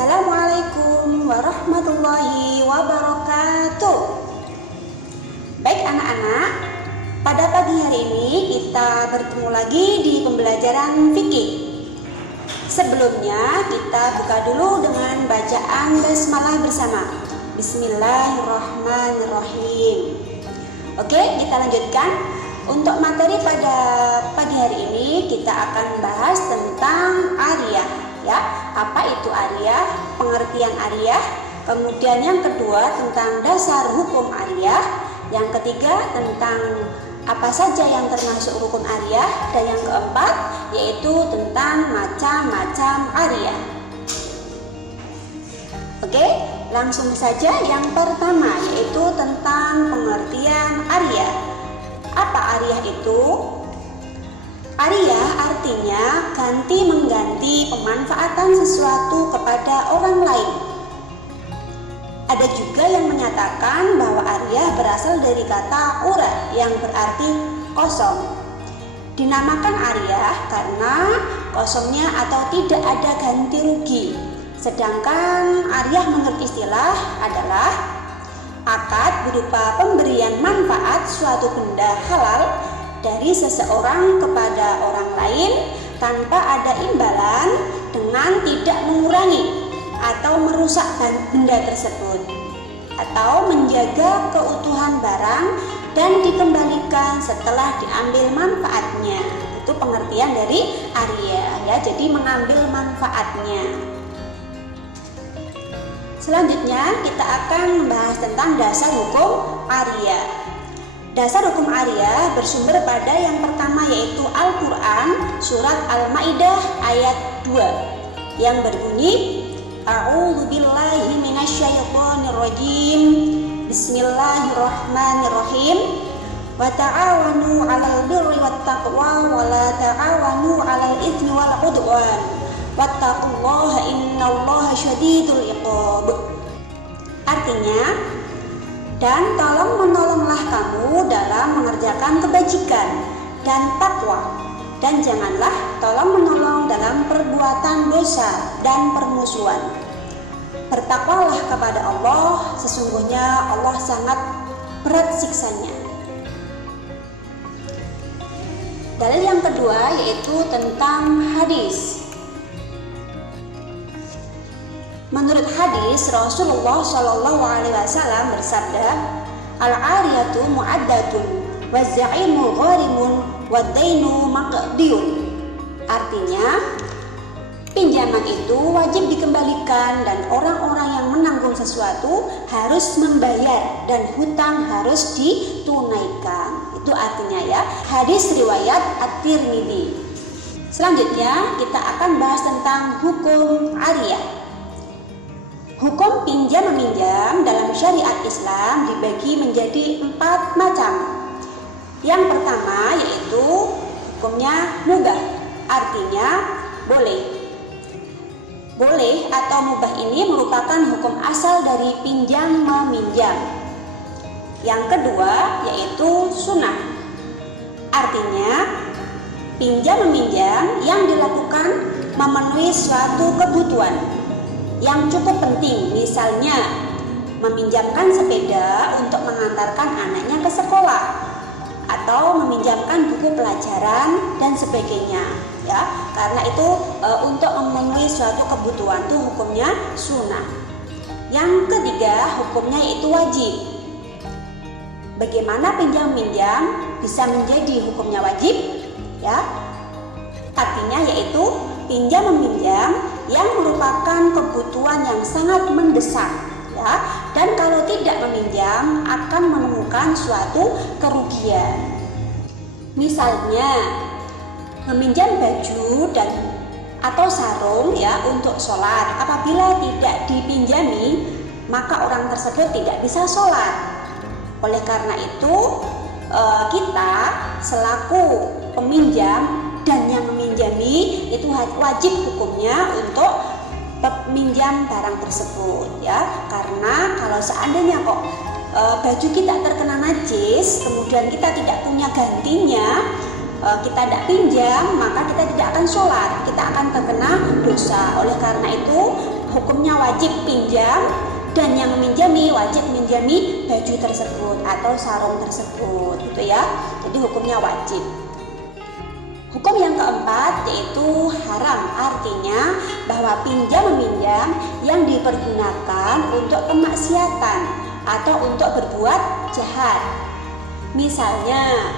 Assalamualaikum warahmatullahi wabarakatuh. Baik anak-anak, pada pagi hari ini kita bertemu lagi di pembelajaran fikih. Sebelumnya kita buka dulu dengan bacaan basmalah bersama. Bismillahirrahmanirrahim. Oke, kita lanjutkan. Untuk materi pada pagi hari ini kita akan membahas tentang ariyah, ya. Apa itu ariyah? Pengertian ariyah. Kemudian yang kedua tentang dasar hukum ariyah. Yang ketiga tentang apa saja yang termasuk rukun ariyah, dan yang keempat yaitu tentang macam-macam ariyah. Oke, langsung saja yang pertama yaitu tentang pengertian ariyah. Apa ariyah itu? Ariyah artinya ganti mengganti pemanfaatan sesuatu kepada orang lain. Ada juga yang menyatakan bahwa ariyah berasal dari kata ura yang berarti kosong. Dinamakan ariyah karena kosongnya atau tidak ada ganti rugi. Sedangkan ariyah menurut istilah adalah akad berupa pemberian manfaat suatu benda halal dari seseorang kepada orang lain tanpa ada imbalan dengan tidak mengurangi atau merusak benda tersebut, atau menjaga keutuhan barang dan dikembalikan setelah diambil manfaatnya. Itu pengertian dari ariyah, ya. Jadi mengambil manfaatnya. Selanjutnya kita akan membahas tentang dasar hukum ariyah. Dasar hukum ariyah bersumber pada yang pertama yaitu Al-Quran surat Al-Ma'idah ayat 2 yang berbunyi A'udzubillahi minasyaitonirrajim. Bismillahirrahmanirrahim. Wa ta'awanu 'alal birri wat taqwa wa la ta'awanu 'alal itsmi wal 'udwan. Wattaqullaha innallaha syadidul iqab. Artinya, dan tolong-menolonglah kamu dalam mengerjakan kebajikan dan takwa, dan janganlah tolong-menolong dalam perbuatan dosa dan permusuhan. Bertakwalah kepada Allah, sesungguhnya Allah sangat berat siksanya. Dalil yang kedua yaitu tentang hadis. Menurut hadis, Rasulullah Shallallahu Alaihi Wasallam bersabda, al-ariyatu mu'addatun, wa za'imu gharimun, wa dainu maqdiyun. Artinya, pinjaman itu wajib dikembalikan dan orang-orang yang menanggung sesuatu harus membayar dan hutang harus ditunaikan. Itu artinya, ya. Hadis riwayat At-Tirmidzi. Selanjutnya kita akan bahas tentang hukum ariyah. Hukum pinjam-meminjam dalam syariat Islam dibagi menjadi 4 macam. Yang pertama yaitu hukumnya mubah, artinya boleh. Boleh atau mubah ini merupakan hukum asal dari pinjam-meminjam. Yang kedua yaitu sunnah, artinya pinjam-meminjam yang dilakukan memenuhi suatu kebutuhan yang cukup penting, misalnya meminjamkan sepeda untuk mengantarkan anaknya ke sekolah atau meminjamkan buku pelajaran dan sebagainya, ya. Karena itu untuk memenuhi suatu kebutuhan itu hukumnya sunnah. Yang ketiga hukumnya yaitu wajib. Bagaimana pinjam-minjam bisa menjadi hukumnya wajib, ya? Artinya yaitu pinjam-meminjam yang merupakan kebutuhan yang sangat mendesak, ya, dan kalau tidak meminjam akan menemukan suatu kerugian. Misalnya meminjam baju dan atau sarung, ya, untuk sholat. Apabila tidak dipinjami maka orang tersebut tidak bisa sholat. Oleh karena itu kita selaku peminjam dan yang meminjami itu wajib hukumnya untuk meminjam barang tersebut, ya. Karena kalau seandainya kok baju kita terkena najis, kemudian kita tidak punya gantinya, kita tidak pinjam, maka kita tidak akan sholat, kita akan terkena dosa. Oleh karena itu hukumnya wajib pinjam dan yang meminjami wajib minjami baju tersebut atau sarung tersebut gitu ya. Jadi hukumnya wajib. Hukum yang keempat yaitu haram, artinya bahwa pinjam meminjam yang dipergunakan untuk kemaksiatan atau untuk berbuat jahat. Misalnya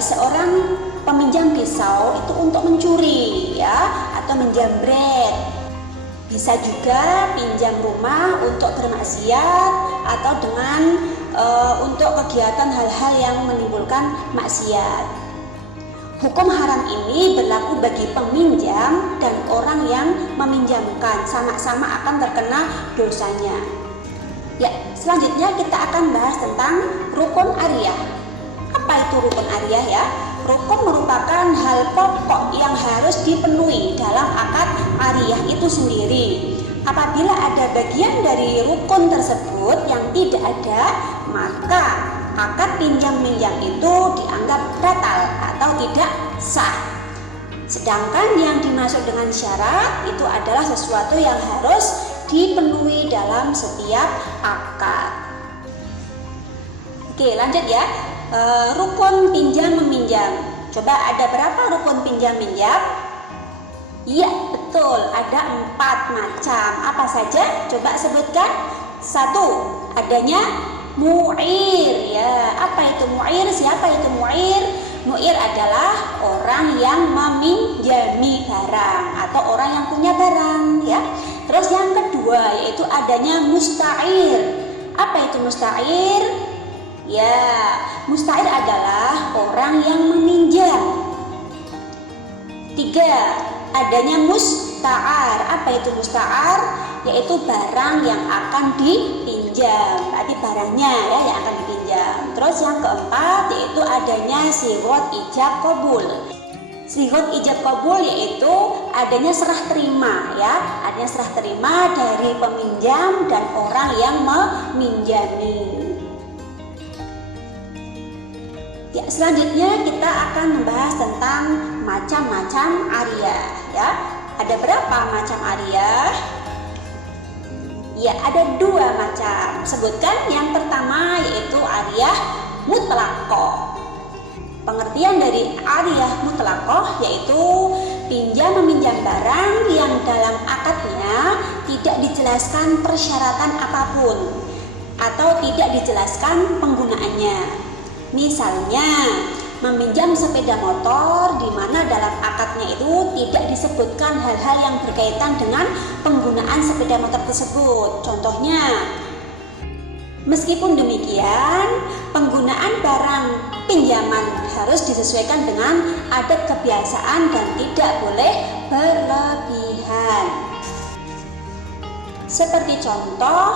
seorang peminjam pisau itu untuk mencuri ya, atau menjamret. Bisa juga pinjam rumah untuk bermaksiat atau dengan untuk kegiatan hal-hal yang menimbulkan maksiat. Hukum haram ini berlaku bagi peminjam dan orang yang meminjamkan, sama-sama akan terkena dosanya. Ya, selanjutnya kita akan bahas tentang rukun ariyah. Apa itu rukun ariyah ya? Rukun merupakan hal pokok yang harus dipenuhi dalam akad ariyah itu sendiri. Apabila ada bagian dari rukun tersebut yang tidak ada, maka akad pinjam-minjam itu dianggap batal atau tidak sah. Sedangkan yang dimaksud dengan syarat itu adalah sesuatu yang harus dipenuhi dalam setiap akad. Oke, lanjut ya. Rukun pinjam-meminjam. Coba ada berapa rukun pinjam-minjam? Iya, betul, ada 4 macam. Apa saja? Coba sebutkan. 1. Adanya mu'ir ya. Apa itu mu'ir? Siapa itu mu'ir? Mu'ir adalah orang yang meminjami barang atau orang yang punya barang ya. Terus yang kedua yaitu adanya musta'ir. Apa itu musta'ir? Ya, musta'ir adalah orang yang meminjam. 3. Adanya musta'ar. Apa itu musta'ar? Yaitu barang yang akan dipinjam. Berarti barangnya ya yang akan dipinjam. Terus yang keempat yaitu adanya sighot ijab qabul. Sighot ijab qabul yaitu adanya serah terima ya, adanya serah terima dari peminjam dan orang yang meminjami. Ya, selanjutnya kita akan membahas tentang macam-macam ariyah ya. Ada berapa macam ariyah? Ya, ada 2 macam. Sebutkan. Yang pertama yaitu ariyah mutlaqah. Pengertian dari ariyah mutlaqah yaitu pinjam meminjam barang yang dalam akadnya tidak dijelaskan persyaratan apapun atau tidak dijelaskan penggunaannya. Misalnya meminjam sepeda motor di mana dalam akadnya itu tidak disebutkan hal-hal yang berkaitan dengan penggunaan sepeda motor tersebut. Contohnya, meskipun demikian, penggunaan barang pinjaman harus disesuaikan dengan adat kebiasaan dan tidak boleh berlebihan. Seperti contoh,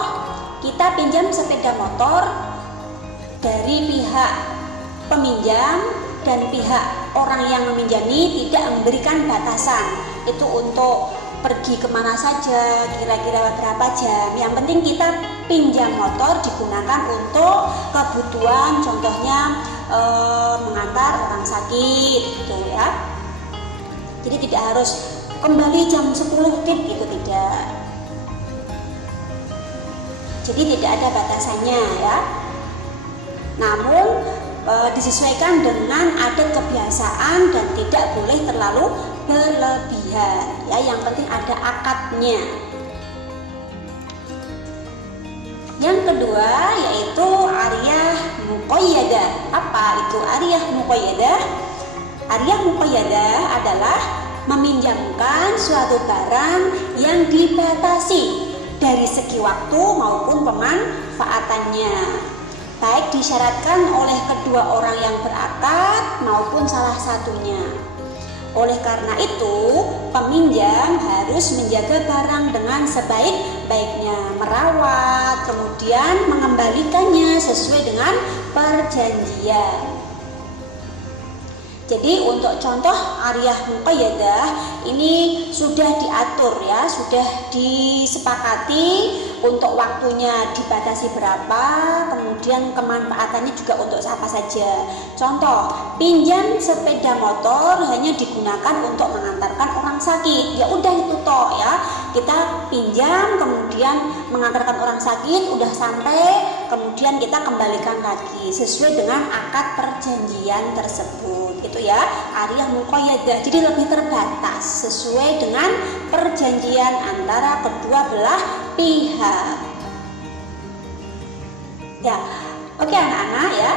kita pinjam sepeda motor dari pihak peminjam dan pihak orang yang meminjami tidak memberikan batasan. Itu untuk pergi kemana saja, kira-kira berapa jam. Yang penting kita pinjam motor digunakan untuk kebutuhan, contohnya mengantar orang sakit gitu ya. Jadi tidak harus kembali jam 10 gitu, tidak. Jadi tidak ada batasannya ya. Namun disesuaikan dengan adat kebiasaan dan tidak boleh terlalu berlebihan ya. Yang penting ada akadnya. Yang kedua yaitu ariyah muqayyadah. Apa itu ariyah muqayyadah? Ariyah muqayyadah adalah meminjamkan suatu barang yang dibatasi dari segi waktu maupun pemanfaatannya, baik disyaratkan oleh kedua orang yang berakad maupun salah satunya. Oleh karena itu, peminjam harus menjaga barang dengan sebaik-baiknya, merawat, kemudian mengembalikannya sesuai dengan perjanjian. Jadi untuk contoh ariyah muqayyadah ini sudah diatur ya, sudah disepakati untuk waktunya dibatasi berapa, kemudian kemudian kemanfaatannya juga untuk siapa saja. Contoh, pinjam sepeda motor hanya digunakan untuk mengantarkan orang sakit. Ya udah itu toh ya. Kita pinjam kemudian mengantarkan orang sakit, udah sampai kemudian kita kembalikan lagi sesuai dengan akad perjanjian tersebut. Itu ya, ariyah muqayyadah. Jadi lebih terbatas sesuai dengan perjanjian antara kedua belah pihak. Ya, oke anak-anak ya.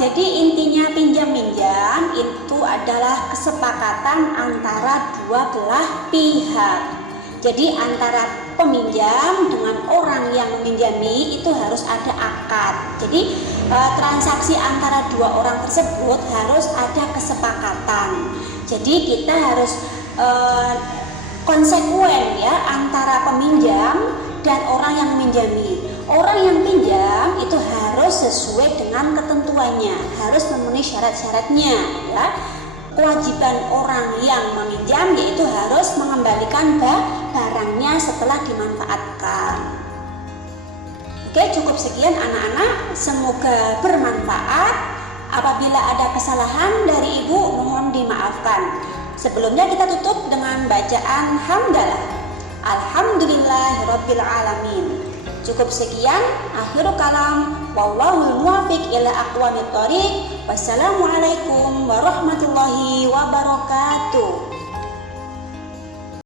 Jadi intinya pinjam-minjam itu adalah kesepakatan antara dua belah pihak. Jadi antara peminjam dengan orang yang meminjami itu harus ada akad. Jadi transaksi antara dua orang tersebut harus ada kesepakatan. Jadi kita harus konsekuen ya antara peminjam dan orang yang meminjami. Orang yang pinjam itu harus sesuai dengan ketentuannya, harus memenuhi syarat-syaratnya ya. Kewajiban orang yang meminjam yaitu harus mengembalikan barangnya setelah dimanfaatkan. Oke, cukup sekian anak-anak, semoga bermanfaat. Apabila ada kesalahan dari ibu mohon dimaafkan. Sebelumnya kita tutup dengan bacaan hamdalah. Alhamdulillahirabbil alamin. Cukup sekian, akhirul kalam, wallahul muwaffiq ila aqwamit thoriq. Wassalamualaikum warahmatullahi wabarakatuh.